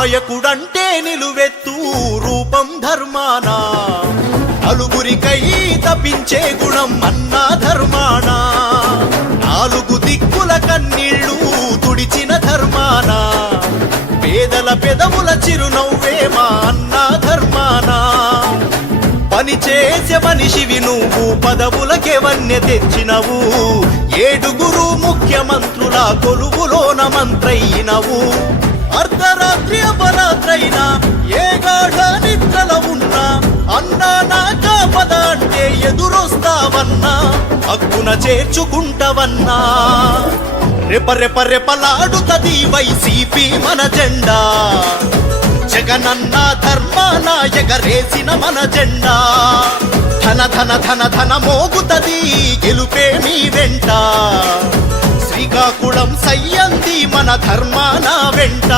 నాయకుడంటే నిలువెత్తు రూపం ధర్మానా. నలుగురికై తపించే గుణం అన్నా ధర్మానా. నాలుగు దిక్కుల కన్నీళ్ళు తుడిచిన ధర్మానా. పేదల పెదవుల చిరునవ్వే మా అన్నా ధర్మానా. పని చేసే మనిషివి నువ్వు పదవులకెవన్య తెచ్చినవు. ఏడుగురు ముఖ్యమంత్రుల కొలువులోన మంత్రయినవు. అర్ధరాత్రి అపరాత్రైనా ఏ గాఢ నిద్రల ఉన్నా అన్నా నా కాపద అంటే ఎదురొస్తావన్నా హక్కున చేర్చుకుంటవన్నా. రెప రెప రెపలాడుతది వైసీపీ మన జెండా. జగనన్న ధర్మాన ఎగరేసిన మన జెండా. ధన ధన ధన ధన మోగుతది గెలుపే మీ వెంట. శ్రీకాకుళం సయ్యంది మన ధర్మాన వెంట.